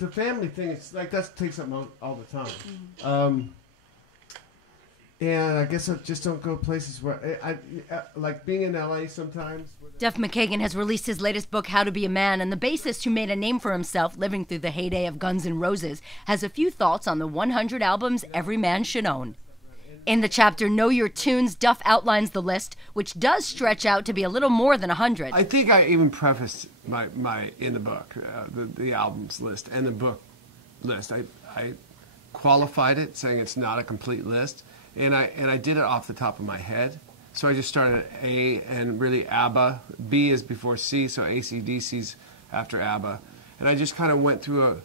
the family thing, it's like that takes up all the time. And I guess I just don't go places where I like being in LA sometimes. Duff McKagan has released his latest book, How to Be a Man, and the bassist who made a name for himself living through the heyday of Guns N' Roses has a few thoughts on the 100 albums every man should own. In the chapter Know Your Tunes, Duff outlines the list, which does stretch out to be a little more than 100. I think I even prefaced my in the book, the albums list and the book list. I qualified it, saying it's not a complete list. And I did it off the top of my head. So I just started at A, and really ABBA. B is before C, so AC/DC's after ABBA. And I just kind of went through a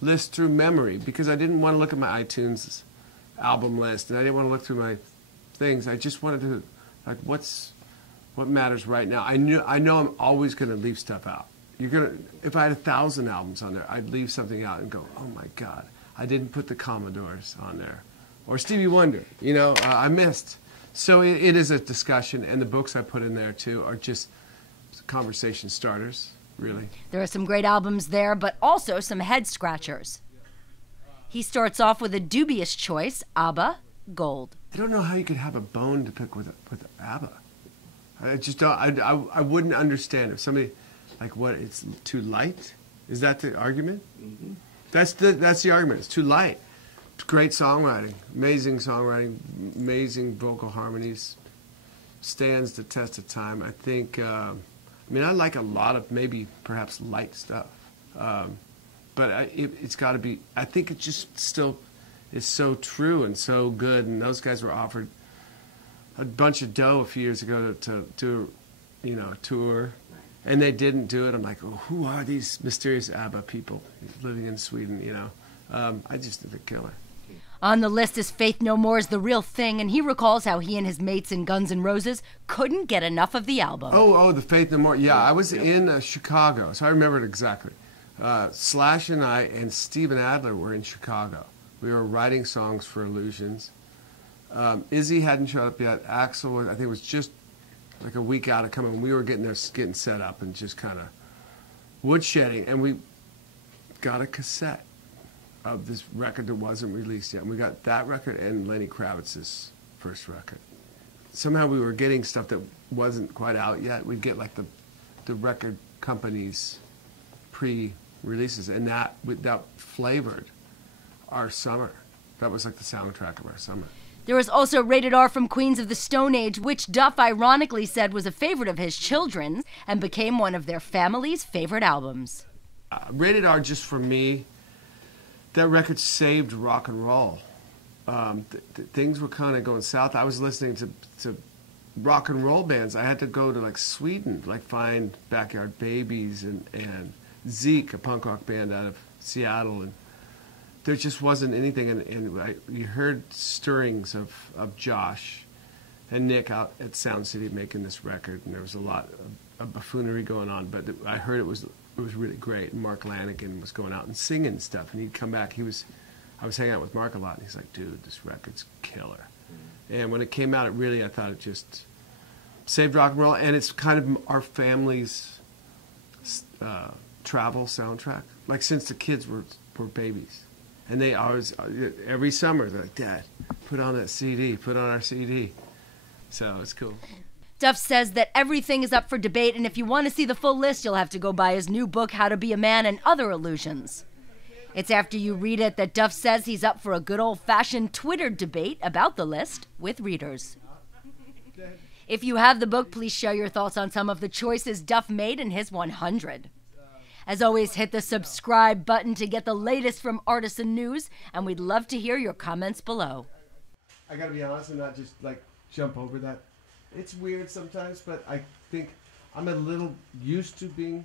list through memory because I didn't want to look at my iTunes album list, and I didn't want to look through my things. I just wanted to, like, what matters right now. I know I'm always going to leave stuff out. If I had 1,000 albums on there, I'd leave something out and go, oh my God, I didn't put the Commodores on there. Or Stevie Wonder, you know, I missed. So it is a discussion, and the books I put in there, too, are just conversation starters, really. There are some great albums there, but also some head-scratchers. He starts off with a dubious choice, ABBA, Gold. I don't know how you could have a bone to pick with ABBA. I just don't, I wouldn't understand if somebody, like, what, it's too light? Is that the argument? Mm-hmm. That's the argument, it's too light. Great songwriting, amazing vocal harmonies, stands the test of time. I think, I mean, I like a lot of maybe perhaps light stuff, but it's got to be, I think it just still is so true and so good, and those guys were offered a bunch of dough a few years ago to do, you know, a tour, and they didn't do it. I'm like, oh, who are these mysterious ABBA people living in Sweden, you know? I just think they're killer. On the list is Faith No More's The Real Thing, and he recalls how he and his mates in Guns N' Roses couldn't get enough of the album. Oh, the Faith No More. Yeah, I was in Chicago, so I remember it exactly. Slash and I and Steven Adler were in Chicago. We were writing songs for Illusions. Izzy hadn't showed up yet. Axl, I think, was just like a week out of coming. We were getting set up and just kind of woodshedding, and we got a cassette of this record that wasn't released yet. And we got that record and Lenny Kravitz's first record. Somehow we were getting stuff that wasn't quite out yet. We'd get like the record company's pre-releases, and that flavored our summer. That was like the soundtrack of our summer. There was also Rated R from Queens of the Stone Age, which Duff ironically said was a favorite of his children's and became one of their family's favorite albums. Rated R, just for me, that record saved rock and roll. Things were kind of going south. I was listening to rock and roll bands. I had to go to like Sweden, like find Backyard Babies and Zeke, a punk rock band out of Seattle, and there just wasn't anything. And you heard stirrings of Josh and Nick out at Sound City making this record, and there was a lot of buffoonery going on. But I heard it was really great. And Mark Lanigan was going out and singing stuff, and he'd come back. I was hanging out with Mark a lot, and he's like, dude, this record's killer. And when it came out, I thought it just saved rock and roll, and it's kind of our family's travel soundtrack. Like, since the kids were babies. And they always, every summer, they're like, Dad, put on that CD, put on our CD. So it's cool. Duff says that everything is up for debate, and if you want to see the full list, you'll have to go buy his new book, How to Be a Man and Other Illusions. It's after you read it that Duff says he's up for a good old-fashioned Twitter debate about the list with readers. If you have the book, please share your thoughts on some of the choices Duff made in his 100. As always, hit the subscribe button to get the latest from Artisan News, and we'd love to hear your comments below. I gotta be honest and not just like jump over that. It's weird sometimes, but I think I'm a little used to being